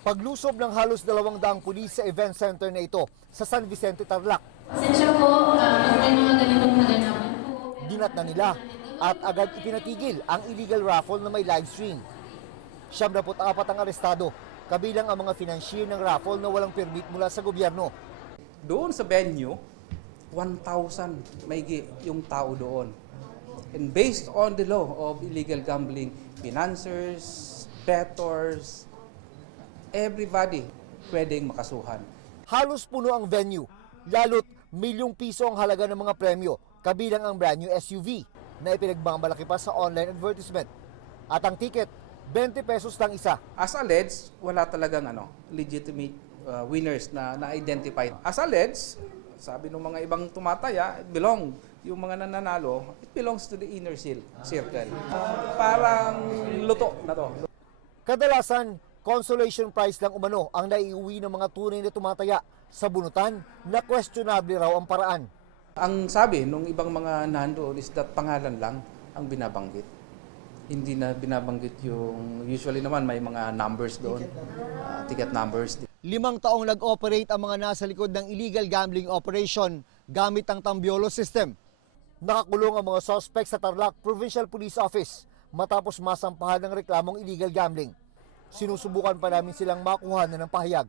Paglusob ng halos 200 pulis sa event center na ito sa San Vicente, Tarlac. Pasensya po, may mga ganitong kaganapan po. Dinat na nila at agad ipinatigil ang illegal raffle na may live stream. 74 ang arestado, kabilang ang mga financier ng raffle na walang permit mula sa gobyerno. Doon sa venue, 1,000 maigi yung tao doon. And based on the law of illegal gambling, financiers, bettors, everybody pwedeng makasuhan. Halos puno ang venue, lalo't milyong piso ang halaga ng mga premyo, kabilang ang brand new SUV na ipinagmamalaki pa sa online advertisement. At ang ticket, 20 pesos lang isa. As alleged, wala talagang legitimate winners na na-identify. As alleged, sabi ng mga ibang tumataya, yung mga nananalo, it belongs to the inner circle. Parang luto na to. Kadalasan, consolation prize lang umano ang naiuwi ng mga tunay na tumataya sa bunutan na questionable raw ang paraan. Ang sabi nung ibang mga nandoon is that pangalan lang ang binabanggit. Hindi na binabanggit yung, usually naman may mga numbers doon, ticket numbers. 5 taong nag-operate ang mga nasa likod ng illegal gambling operation gamit ang Tambiolo system. Nakakulong ang mga suspect sa Tarlac Provincial Police Office matapos masampahan ng reklamong illegal gambling. Sinusubukan pa namin silang makuha na ng pahayag.